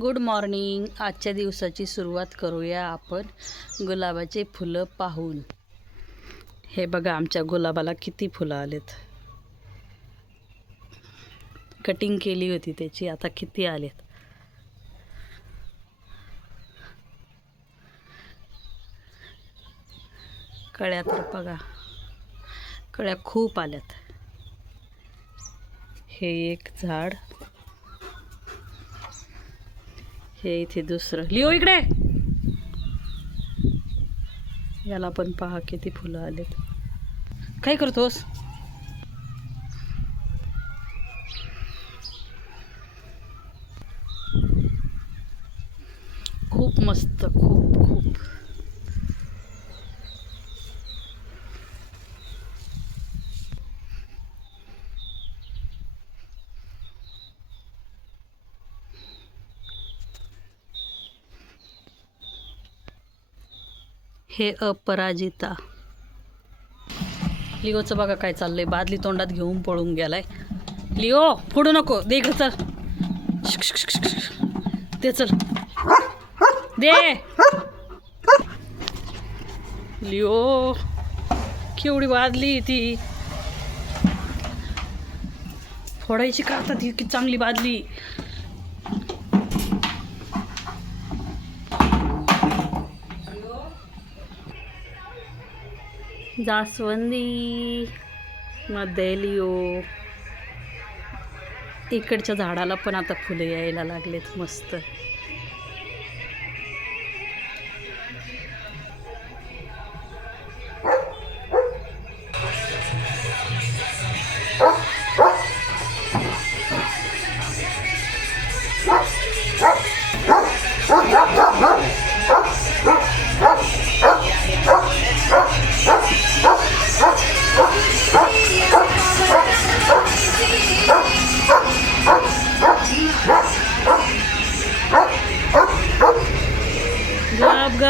Good morning आजच्या दिवसाची सुरुवात करूया आपण गुलाबाचे फुलं पाहून. हे बघा आमच्या गुलाबाला किती फुलं आलेत. कटिंग केली होती त्याची आता किती आलेत? कळ्या तर बघा. कळ्या खूप आल्यात. हे एक झाड. हे इथे दुसरं. लिओ इकडे. याला पण पहा किती फुलं आलेत. काय करतोस? खूप मस्त खूप खूप. हे अपराजिता. लिओचं बघा काय चाललंय. बादली तोंडात घेऊन पळून गेलाय. लिओ फोडू नको. दे इकडे चल. शिक, चल. दे. लिओ केवढी बादली ती. फोडायची का आता ती? किती चांगली बादली. जास्वंदी मदेलिओ. लिओ इकडच्या झाडाला पण आता फुलं यायला लागलेत मस्त.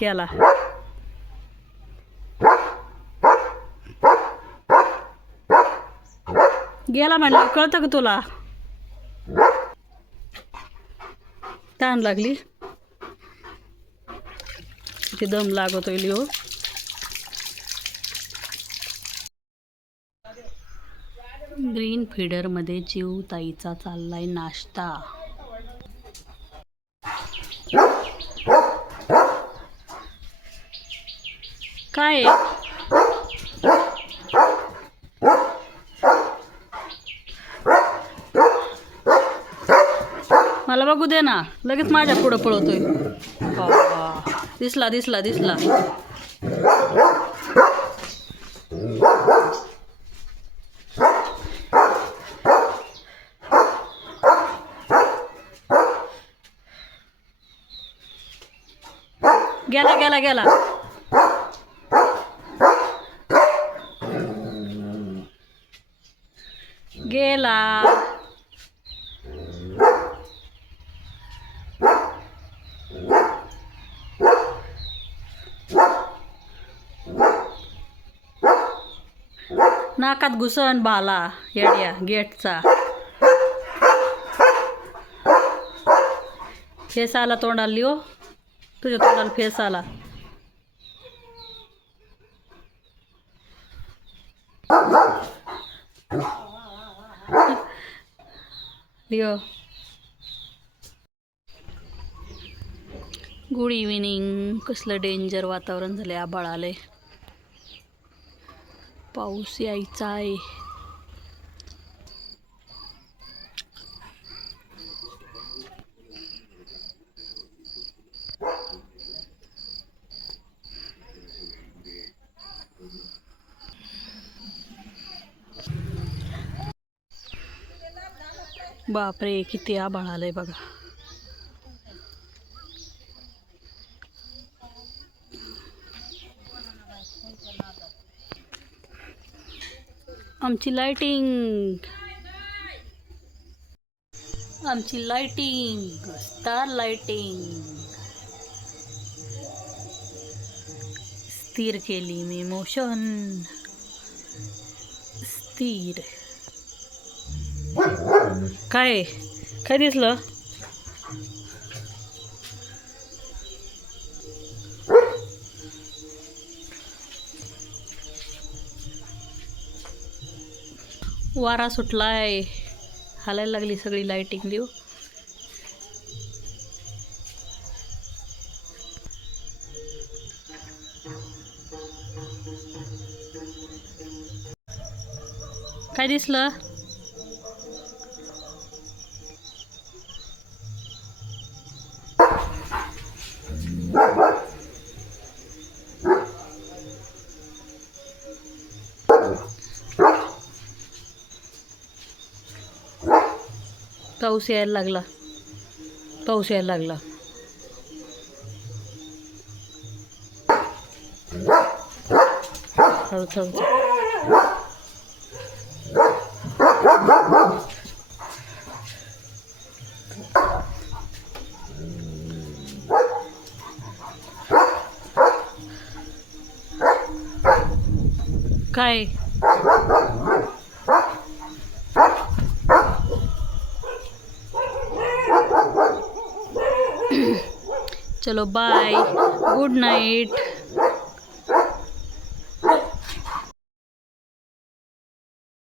केला गेला म्हणलं कळतं का तुला ताण लागली इथे दम लागतोय लिओ ग्रीन फीडरमध्ये जीव ताईचा चाललाय नाश्ता. काय? आहे? मला बघू दे ना लगेच माझ्या पुढं पळवतोय दिसला दिसला दिसला. गेला गेला गेला. नाकात घुसन बाला येड्या गेटचा. फेस आला तोंडाला लिओ हो. तुझ्या तोंडाला फेस आला. लिओ. गुड इव्हिनिंग कसलं डेंजर वातावरण झालं आबाळ आलंय. पाऊस यायचा आहे. बापरे किती आभाळ आलंय बघा. आमची लाइटिंग आमची लाइटिंग स्टार लाइटिंग स्थिर केली मी मोशन स्थिर. काय? काय दिसलं? वारा सुटलाय. हालायला लागली सगळी लाइटिंग देऊ काय दिसलं? पाऊस यायला लागला. पाऊस यायला लागला. हळू हळू काय? चलो बाय गुड नाईट